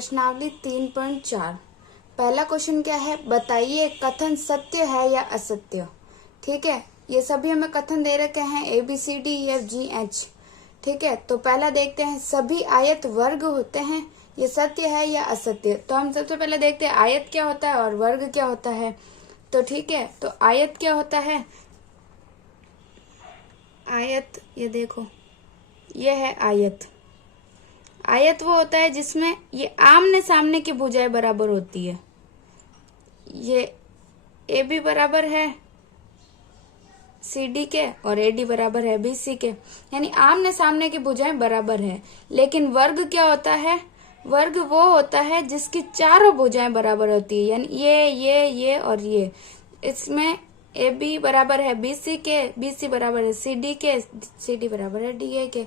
प्रश्नावली 3.4। पहला क्वेश्चन क्या है, बताइए कथन सत्य है या असत्य। ठीक है, ये सभी हमें कथन दे रखे हैं ABCDEFGH। ठीक है, तो पहला देखते हैं, सभी आयत वर्ग होते हैं, ये सत्य है या असत्य। तो हम सबसे पहले देखते हैं आयत क्या होता है और वर्ग क्या होता है। तो ठीक है, तो आयत क्या होता है, आयत ये देखो, ये है आयत। आयत वो होता है जिसमें ये आमने सामने की भुजाएं बराबर होती है। ये AB बराबर है CD के और AD बराबर है BC के, यानी आमने सामने की भुजाएं बराबर है। लेकिन वर्ग क्या होता है, वर्ग वो होता है जिसकी चारों भुजाएं बराबर होती है, यानी ये और ये। इसमें AB बराबर है BC के, BC बराबर है CD के, CD बराबर है DA के।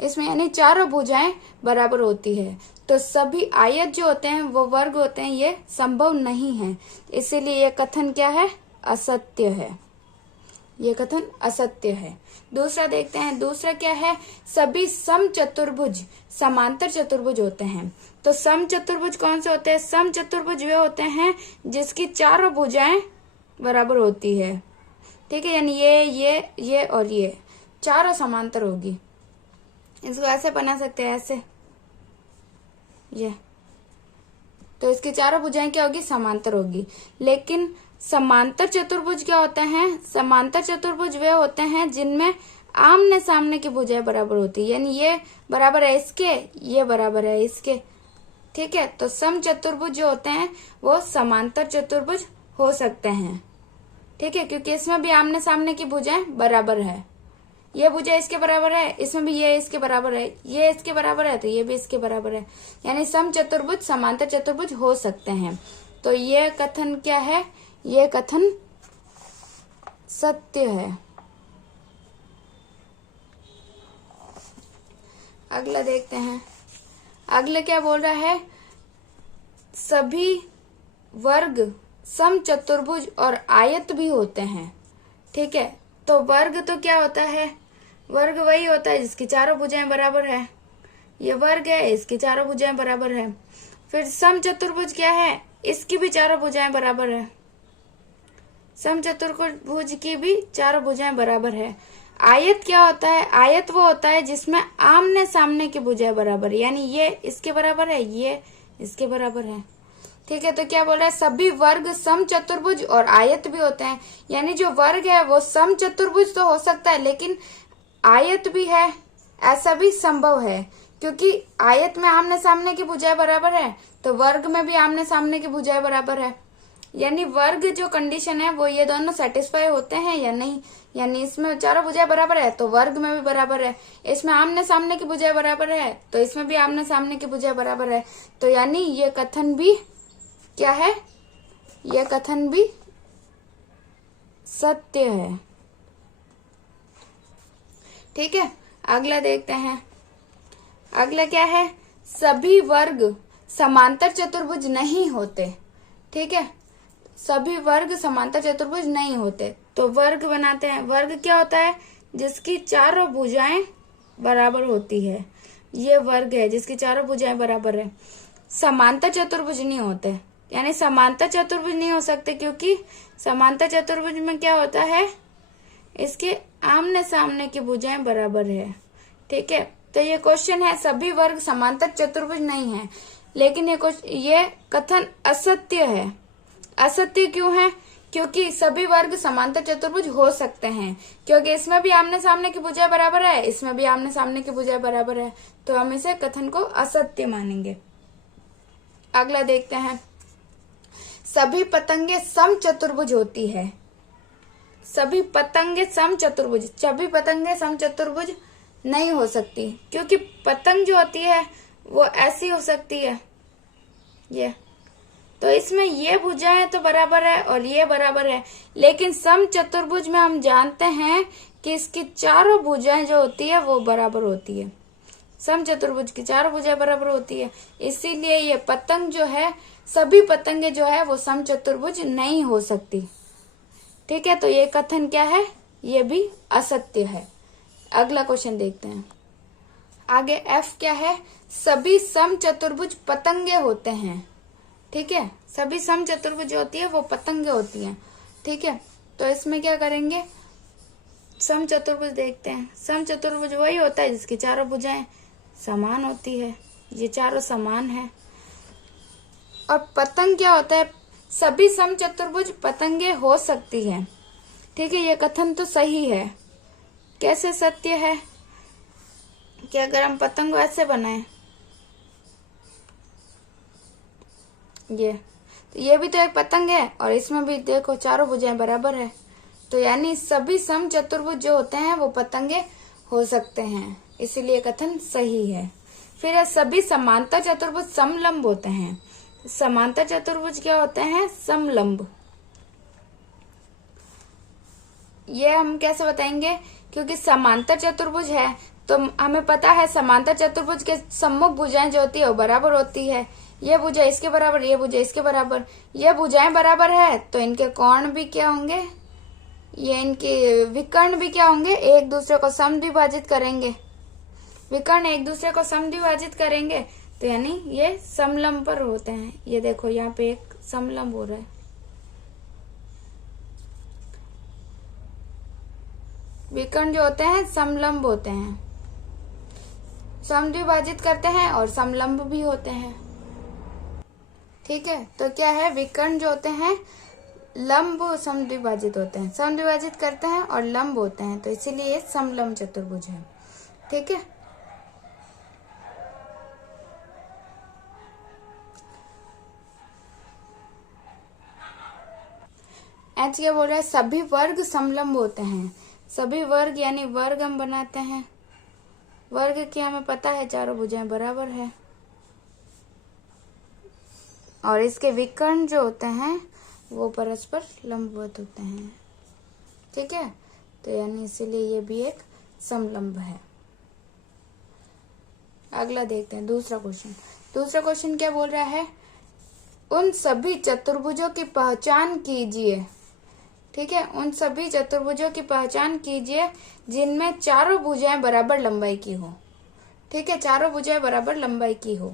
इसमें यानी चारों भुजाएं बराबर होती है। तो सभी आयत जो होते हैं वो वर्ग होते हैं, ये संभव नहीं है, इसीलिए ये कथन क्या है, असत्य है। ये कथन असत्य है। दूसरा देखते हैं, दूसरा क्या है, सभी समचतुर्भुज समांतर चतुर्भुज होते हैं। तो समचतुर्भुज कौन से होते हैं, समचतुर्भुज वे होते हैं जिसकी चारों भुजाएं बराबर होती है। ठीक है, यानी ये और ये चारों समांतर होगी। इसको ऐसे बना सकते हैं, ऐसे ये, तो इसकी चारों भुजाएं क्या होगी, समांतर होगी। लेकिन समांतर चतुर्भुज क्या होते हैं, समांतर चतुर्भुज वे होते हैं जिनमें आमने सामने की भुजाएं बराबर होती है, यानी ये बराबर है इसके, ये बराबर है इसके। ठीक है, तो सम चतुर्भुज जो होते हैं वो समांतर चतुर्भुज हो सकते हैं। ठीक है, क्योंकि इसमें भी आमने सामने की भुजाएं बराबर है। ये भुजा इसके बराबर है, इसमें भी ये इसके बराबर है, ये इसके बराबर है, तो ये भी इसके बराबर है, यानी सम चतुर्भुज समांतर चतुर्भुज हो सकते हैं। तो ये कथन क्या है, ये कथन सत्य है। अगला देखते हैं, अगला क्या बोल रहा है, सभी वर्ग सम चतुर्भुज और आयत भी होते हैं। ठीक है, तो वर्ग तो क्या होता है, वर्ग वही होता है जिसकी चारों भुजाएं बराबर है। ये वर्ग है, इसकी चारों भुजाएं बराबर है। फिर सम चतुर्भुज क्या है, इसकी भी चारों भुजाएं बराबर है, सम चतुर्भुज की भी चारों भुजाएं बराबर है। आयत क्या होता है, आयत वो होता है जिसमें आमने सामने की भुजाएं बराबर है, यानी ये इसके बराबर है, ये इसके बराबर है। ठीक है, तो क्या बोल रहा है, सभी वर्ग सम चतुर्भुज और आयत भी होते हैं, यानी जो वर्ग है वो सम चतुर्भुज तो हो सकता है लेकिन आयत भी है, ऐसा भी संभव है। क्योंकि आयत में आमने सामने की भुजाएं बराबर है, तो वर्ग में भी आमने सामने की भुजाएं बराबर है। यानी वर्ग जो कंडीशन है वो ये दोनों सेटिस्फाई होते हैं या नहीं, यानी इसमें चारों भुजाएं बराबर है तो वर्ग में भी बराबर है, इसमें आमने सामने की भुजाएं बराबर है तो इसमें भी आमने सामने की भुजाएं बराबर है। तो यानी ये कथन भी क्या है, यह कथन भी सत्य है। ठीक है, अगला देखते हैं, अगला क्या है, सभी वर्ग समांतर चतुर्भुज नहीं होते। ठीक है, सभी वर्ग समांतर चतुर्भुज नहीं होते, तो वर्ग बनाते हैं। वर्ग क्या होता है, जिसकी चारों भुजाएं बराबर होती है, ये वर्ग है जिसकी चारों भुजाएं बराबर है। समांतर चतुर्भुज नहीं होते, यानी समांतर चतुर्भुज नहीं हो सकते, क्योंकि समांतर चतुर्भुज में क्या होता है, इसके आमने सामने की भुजाएं बराबर है। ठीक है, तो ये क्वेश्चन है, सभी वर्ग समांतर चतुर्भुज नहीं है, लेकिन ये कथन असत्य है। असत्य क्यों है, क्योंकि सभी वर्ग समांतर चतुर्भुज हो सकते हैं, क्योंकि इसमें भी आमने सामने की भुजाएं बराबर है, इसमें भी आमने सामने की भुजाएं बराबर है, तो हम इसे कथन को असत्य मानेंगे। अगला देखते हैं, सभी पतंगे सम चतुर्भुज होती है। सभी पतंगे सम चतुर्भुज, सभी पतंगे सम चतुर्भुज नहीं हो सकती, क्योंकि पतंग जो होती है वो ऐसी हो सकती है, ये, तो इसमें ये भुजाएं तो बराबर है और ये बराबर है। लेकिन सम चतुर्भुज में हम जानते हैं कि इसकी चारों भुजाएं जो होती है वो बराबर होती है, सम चतुर्भुज की चारों भुजाएं बराबर होती है, इसीलिए ये पतंग जो है, सभी पतंगे जो है वो सम चतुर्भुज नहीं हो सकती। ठीक है, तो ये कथन क्या है, ये भी असत्य है। अगला क्वेश्चन देखते हैं, आगे F क्या है, सभी सम चतुर्भुज पतंगे होते हैं। ठीक है, सभी सम चतुर्भुज होती है वो पतंगे होती हैं। ठीक है, तो इसमें क्या करेंगे, सम चतुर्भुज देखते हैं। सम चतुर्भुज वही होता है जिसकी चारों भुजाएं समान होती है, ये चारों समान है। और पतंग क्या होता है, सभी सम चतुर्भुज पतंगे हो सकती है। ठीक है, ये कथन तो सही है। कैसे सत्य है कि अगर हम पतंग वैसे बनाए, ये भी तो एक पतंग है और इसमें भी देखो चारों भुजाएं बराबर है, तो यानी सभी सम चतुर्भुज जो होते हैं वो पतंगे हो सकते हैं, इसीलिए कथन सही है। फिर है सभी समांतर चतुर्भुज समलंब होते हैं। समांतर चतुर्भुज क्या होते हैं, समलंब। ये हम कैसे बताएंगे, क्योंकि समांतर चतुर्भुज है तो हमें पता है समांतर चतुर्भुज के सम्मुख भुजाएं जो होती है वो बराबर होती है। ये भुजा इसके बराबर, ये भुजा इसके बराबर, ये भुजाएं बराबर है तो इनके कोण भी क्या होंगे, ये इनके विकर्ण भी क्या होंगे, एक दूसरे को समद्विभाजित करेंगे। विकर्ण एक दूसरे को समद्विभाजित करेंगे तो यानी ये समलंब पर होते हैं। ये देखो यहाँ पे एक समलंब हो रहा है। विकर्ण जो होते हैं समलंब होते हैं, समद्विभाजित करते हैं और समलंब भी होते हैं। ठीक है, तो क्या है, विकर्ण जो होते हैं लंब समद्विभाजित होते हैं, समद्विभाजित करते हैं और लंब होते हैं, तो इसीलिए समलंब चतुर्भुज है। ठीक है, एच क्या बोल रहा है, सभी वर्ग समलंब होते हैं। सभी वर्ग यानी वर्ग हम बनाते हैं, वर्ग की हमें पता है चारों भुजाएं बराबर है, और इसके विकर्ण जो होते हैं वो परस्पर लंबवत होते हैं। ठीक है, तो यानी इसीलिए ये भी एक समलंब है। अगला देखते हैं दूसरा क्वेश्चन। दूसरा क्वेश्चन क्या बोल रहा है, उन सभी चतुर्भुजों की पहचान कीजिए। ठीक है, उन सभी चतुर्भुजों की पहचान कीजिए जिनमें चारों भुजाएं बराबर लंबाई की हो। ठीक है, चारों भुजाएं बराबर लंबाई की हो।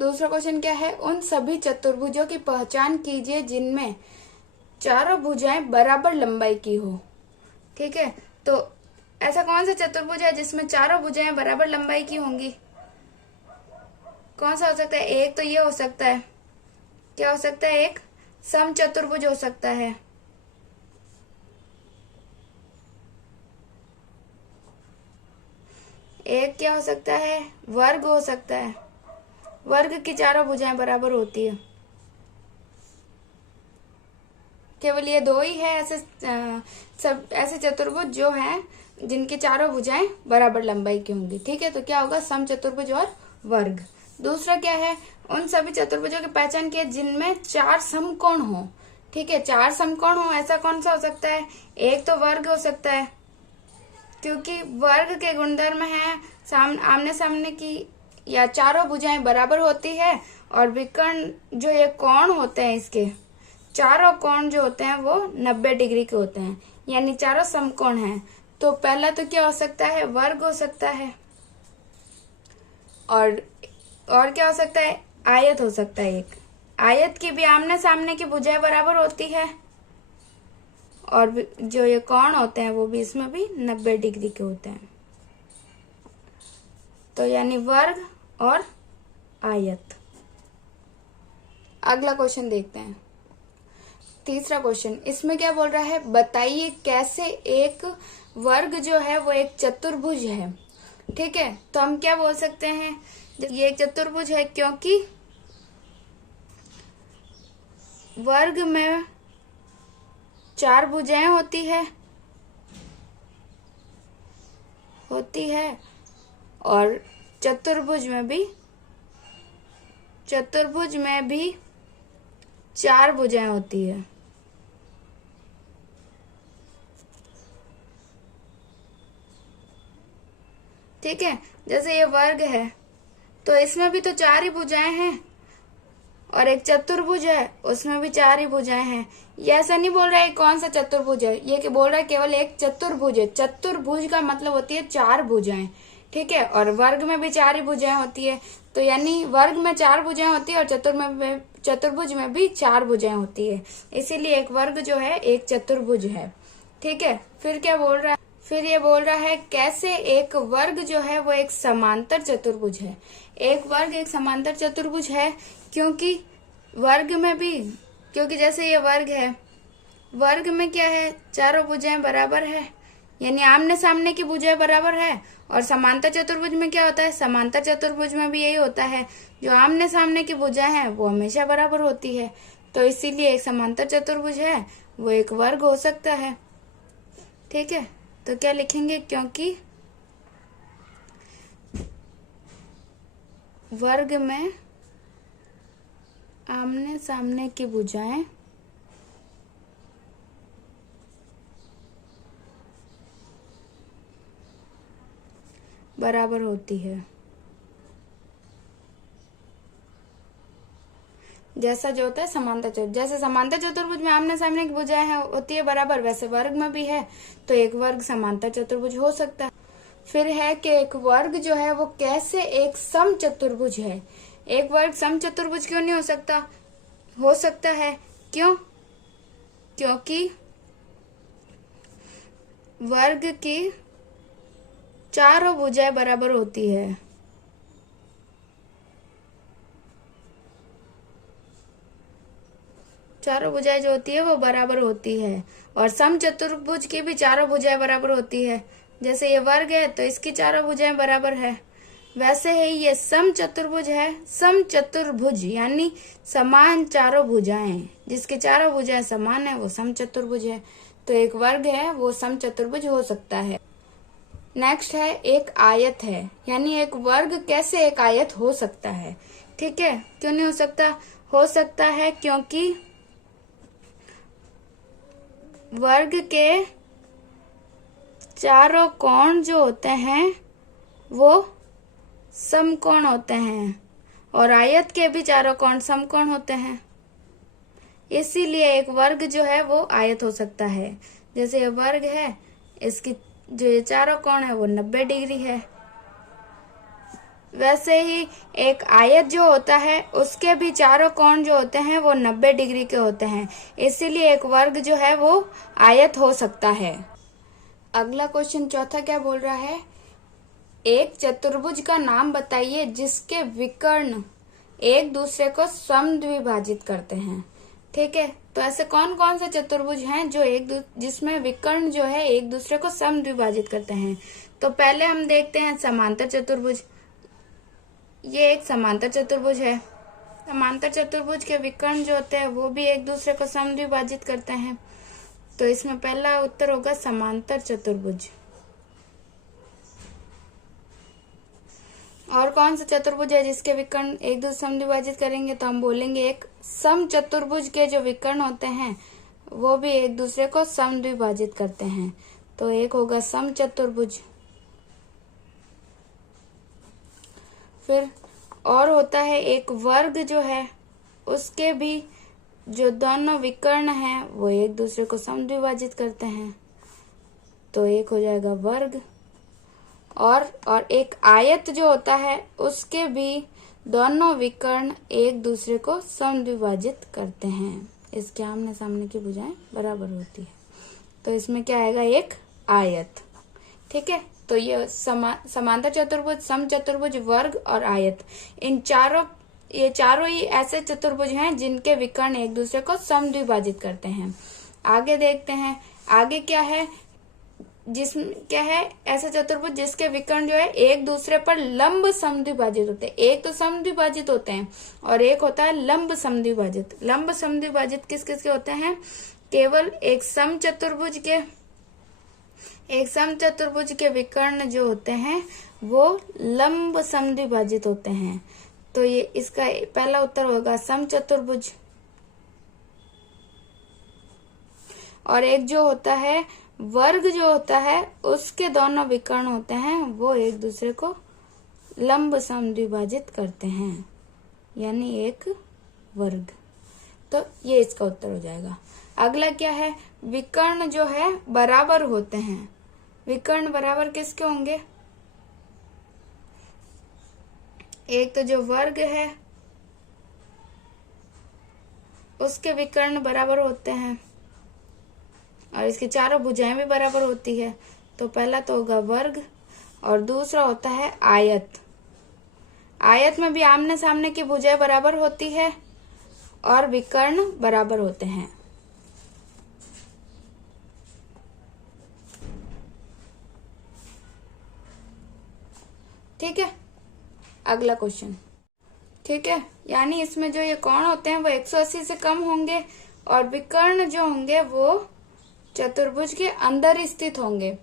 दूसरा क्वेश्चन क्या है, उन सभी चतुर्भुजों की पहचान कीजिए जिनमें चारों भुजाएं बराबर लंबाई की हो। ठीक है, तो ऐसा कौन सा चतुर्भुज है जिसमें चारों भुजाएं बराबर लंबाई की होंगी, कौन सा हो सकता है, एक तो ये हो सकता है, क्या हो सकता है, एक सम चतुर्भुज हो सकता है। एक क्या हो सकता है, वर्ग हो सकता है, वर्ग की चारों भुजाएं बराबर होती है। केवल ये दो ही है ऐसे सब ऐसे चतुर्भुज जो हैं जिनकी चारों भुजाएं बराबर लंबाई की होंगी। ठीक है, तो क्या होगा, सम चतुर्भुज और वर्ग। दूसरा क्या है, उन सभी चतुर्भुजों की पहचान की जिनमें चार समकोण हो। ठीक है, चार समकोण हो, ऐसा कौन सा हो सकता है, एक तो वर्ग हो सकता है क्योंकि वर्ग के गुणधर्म है आमने सामने की या चारों भुजाएं बराबर होती है, और विकर्ण जो ये कोण होते हैं, इसके चारों कोण जो होते हैं वो 90 डिग्री के होते हैं, यानी चारों समकोण हैं। तो पहला तो क्या हो सकता है, वर्ग हो सकता है, और क्या हो सकता है, आयत हो सकता है। एक आयत की भी आमने सामने की भुजाएं बराबर होती है, और जो ये कोण होते हैं वो भी इसमें भी 90 डिग्री के होते हैं, तो यानी वर्ग और आयत। अगला क्वेश्चन देखते हैं, तीसरा क्वेश्चन। इसमें क्या बोल रहा है, बताइए कैसे एक वर्ग जो है वो एक चतुर्भुज है। ठीक है, तो हम क्या बोल सकते हैं, ये एक चतुर्भुज है क्योंकि वर्ग में चार भुजाएं होती है और चतुर्भुज में भी चार भुजाएं होती है। ठीक है, जैसे ये वर्ग है तो इसमें भी तो चार ही भुजाएं हैं, और एक चतुर्भुज है उसमें भी चार ही भुजाएं हैं। ये ऐसा नहीं बोल रहा है कौन सा चतुर्भुज है, ये बोल रहा है केवल एक चतुर्भुज है। चतुर्भुज का मतलब होती है चार भुजाएं। ठीक है, और वर्ग में भी 4 ही भुजाएं होती है, तो यानी वर्ग में 4 भुजाएं होती है और चतुर्भुज में भी 4 भुजाएं होती है, इसीलिए एक वर्ग जो है एक चतुर्भुज है। ठीक है, फिर क्या बोल रहा है, फिर ये बोल रहा है कैसे एक वर्ग जो है वो एक समांतर चतुर्भुज है। एक वर्ग एक समांतर चतुर्भुज है क्योंकि वर्ग में भी, क्योंकि जैसे ये वर्ग है, वर्ग में क्या है, चारों भुजाएं बराबर है, यानी आमने सामने की भुजाएं बराबर है। और समांतर चतुर्भुज में क्या होता है, समांतर चतुर्भुज में भी यही होता है, जो आमने सामने की भुजाएं हैं वो हमेशा बराबर होती है, तो इसीलिए एक समांतर चतुर्भुज है वो एक वर्ग हो सकता है। ठीक है, तो क्या लिखेंगे, क्योंकि वर्ग में आमने सामने की भुजाएं बराबर होती है। जैसा जो होता है समांतर चतुर्भुज, जैसे समांतर चतुर्भुज में आमने सामने की भुजाएं है होती है बराबर, वैसे वर्ग में भी है, तो एक वर्ग समांतर चतुर्भुज हो सकता है। फिर है कि एक वर्ग जो है वो कैसे एक सम चतुर्भुज है। एक वर्ग सम चतुर्भुज क्यों नहीं हो सकता, हो सकता है, क्यों, क्योंकि वर्ग की चारों भुजाएं बराबर होती है। चारों भुजाएं जो होती है वो बराबर होती है, और सम चतुर्भुज की भी चारों भुजाएं बराबर होती है। जैसे ये वर्ग है तो इसकी चारों भुजाएं बराबर है, वैसे ही ये सम चतुर्भुज है, सम चतुर्भुज यानी समान चारों भुजाएं, जिसकी चारों भुजाएं समान है वो सम चतुर्भुज है, तो एक वर्ग है वो सम चतुर्भुज हो सकता है। नेक्स्ट है एक आयत है, यानी एक वर्ग कैसे एक आयत हो सकता है। ठीक है, क्यों नहीं हो सकता, हो सकता है क्योंकि वर्ग के चारों कोण जो होते हैं वो समकोण होते हैं, और आयत के भी चारों कोण समकोण होते हैं, इसीलिए एक वर्ग जो है वो आयत हो सकता है। जैसे ये वर्ग है, इसकी जो ये चारों कोण है वो 90 डिग्री है, वैसे ही एक आयत जो होता है उसके भी चारों कोण जो होते हैं वो 90 डिग्री के होते हैं, इसीलिए एक वर्ग जो है वो आयत हो सकता है। अगला क्वेश्चन चौथा क्या बोल रहा है, एक चतुर्भुज का नाम बताइए जिसके विकर्ण एक दूसरे को समद्विभाजित करते हैं। ठीक है, तो ऐसे कौन कौन से चतुर्भुज हैं जो जिसमें विकर्ण जो है एक दूसरे को समद्विभाजित करते हैं। तो पहले हम देखते हैं समांतर चतुर्भुज। ये एक समांतर चतुर्भुज है, समांतर चतुर्भुज के विकर्ण जो होते हैं वो भी एक दूसरे को समद्विभाजित करते हैं, तो इसमें पहला उत्तर होगा समांतर चतुर्भुज। और कौन सा चतुर्भुज है जिसके विकर्ण एक दूसरे समद्विभाजित करेंगे, तो हम बोलेंगे एक सम चतुर्भुज के जो विकर्ण होते हैं वो भी एक दूसरे को समद्विभाजित करते हैं, तो एक होगा सम चतुर्भुज। फिर और होता है एक वर्ग जो है उसके भी जो दोनों विकर्ण हैं वो एक दूसरे को समद्विभाजित करते हैं, तो एक हो जाएगा वर्ग। और एक आयत जो होता है उसके भी दोनों विकर्ण एक दूसरे को समद्विभाजित करते हैं, इसके आमने सामने की भुजाएं बराबर होती है, तो इसमें क्या आएगा, एक आयत। ठीक है, तो ये समांतर चतुर्भुज, सम चतुर्भुज, वर्ग और आयत, ये चारों ही ऐसे चतुर्भुज हैं जिनके विकर्ण एक दूसरे को समद्विभाजित करते हैं। आगे देखते हैं, आगे क्या है, क्या है ऐसा चतुर्भुज जिसके विकर्ण जो है एक दूसरे पर लंब समद्विभाजित होते हैं। एक तो समद्विभाजित होते हैं और एक होता है लंब समद्विभाजित। लंब समद्विभाजित किस किस के होते हैं, केवल एक सम चतुर्भुज के विकर्ण जो होते हैं वो लंब समद्विभाजित होते हैं, तो ये इसका पहला उत्तर होगा सम चतुर्भुज। और एक जो होता है वर्ग जो होता है उसके दोनों विकर्ण होते हैं वो एक दूसरे को लंब समद्विभाजित करते हैं, यानी एक वर्ग, तो ये इसका उत्तर हो जाएगा। अगला क्या है, विकर्ण जो है बराबर होते हैं। विकर्ण बराबर किसके होंगे, एक तो जो वर्ग है उसके विकर्ण बराबर होते हैं और इसकी चारों भुजाएं भी बराबर होती है। तो पहला तो होगा वर्ग और दूसरा होता है आयत। आयत में भी आमने सामने की भुजाएं बराबर होती है और विकर्ण बराबर होते हैं। ठीक है, अगला क्वेश्चन। ठीक है, यानी इसमें जो ये कोण होते हैं वो 180 से कम होंगे और विकर्ण जो होंगे वो चतुर्भुज के अंदर स्थित होंगे।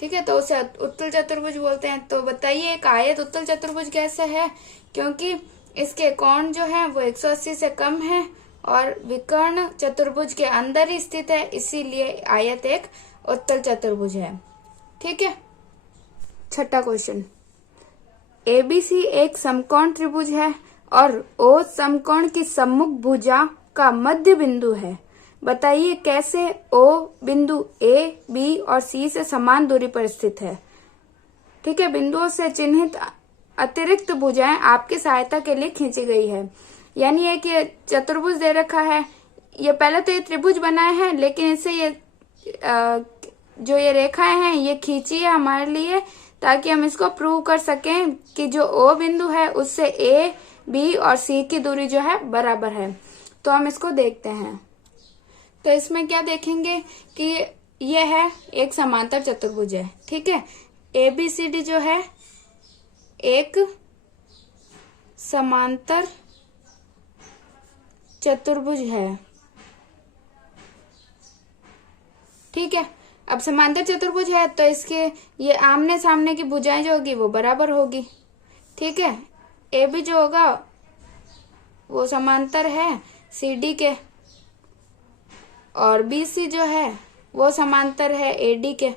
ठीक है, तो उसे उत्तल चतुर्भुज बोलते हैं। तो बताइए एक आयत उत्तल चतुर्भुज कैसे है? क्योंकि इसके कोण जो है वो 180 से कम है और विकर्ण चतुर्भुज के अंदर ही स्थित है, इसीलिए आयत एक उत्तल चतुर्भुज है। ठीक है, छठा क्वेश्चन। एबीसी एक समकोण त्रिभुज है और ओ समकोण की सम्मुख भुजा का मध्य बिंदु है। बताइए कैसे ओ बिंदु ए, बी और सी से समान दूरी पर स्थित है। ठीक है, बिंदुओं से चिन्हित अतिरिक्त भुजाएं आपकी सहायता के लिए खींची गई है। यानी एक ये चतुर्भुज दे रखा है, ये पहले तो ये त्रिभुज बनाए हैं, लेकिन इससे ये जो ये रेखाएं हैं ये खींची है हमारे लिए ताकि हम इसको प्रूव कर सकें कि जो ओ बिंदु है उससे ए, बी और सी की दूरी जो है बराबर है। तो हम इसको देखते हैं। तो इसमें क्या देखेंगे कि ये है एक समांतर चतुर्भुज है। ठीक है, ABCD जो है एक समांतर चतुर्भुज है। ठीक है, अब समांतर चतुर्भुज है तो इसके ये आमने सामने की भुजाएं जो होगी वो बराबर होगी। ठीक है, AB जो होगा वो समांतर है CD के और BC जो है वो समांतर है AD के।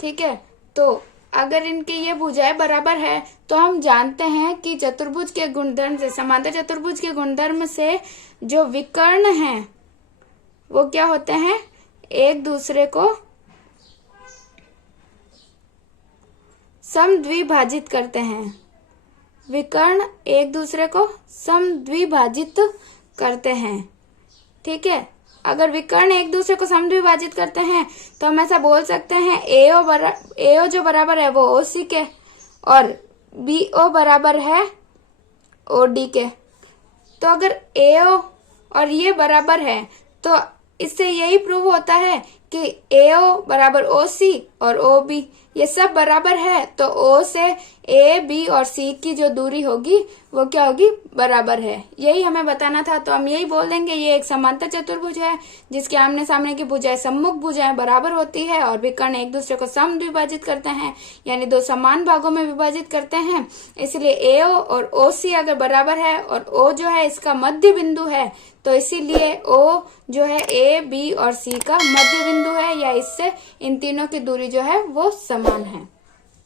ठीक है, तो अगर इनके ये भुजाएं बराबर है तो हम जानते हैं कि चतुर्भुज के गुणधर्म से, समांतर चतुर्भुज के गुणधर्म से जो विकर्ण हैं वो क्या होते हैं, एक दूसरे को समद्विभाजित करते हैं। विकर्ण एक दूसरे को समद्विभाजित करते हैं। ठीक है, अगर विकर्ण एक दूसरे को समद्विभाजित करते हैं तो हम ऐसा बोल सकते हैं AO जो बराबर है वो OC के और BO बराबर है OD के। तो अगर AO और ये बराबर है तो इससे यही प्रूव होता है कि AO बराबर OC और OB ये सब बराबर है, तो O से A, B और C की जो दूरी होगी वो क्या होगी, बराबर है। यही हमें बताना था। तो हम यही बोल देंगे ये एक समांतर चतुर्भुज है जिसके आमने सामने की भुजाएं, सम्मुख भुजाएं बराबर होती है और विकर्ण एक दूसरे को समद्विभाजित करते हैं, यानी दो समान भागों में विभाजित करते हैं। इसलिए AO और OC अगर बराबर है और O जो है इसका मध्य बिंदु है, तो इसीलिए O जो है A, B और C का मध्य बिंदु है, या इससे इन तीनों की दूरी जो है वो समान है।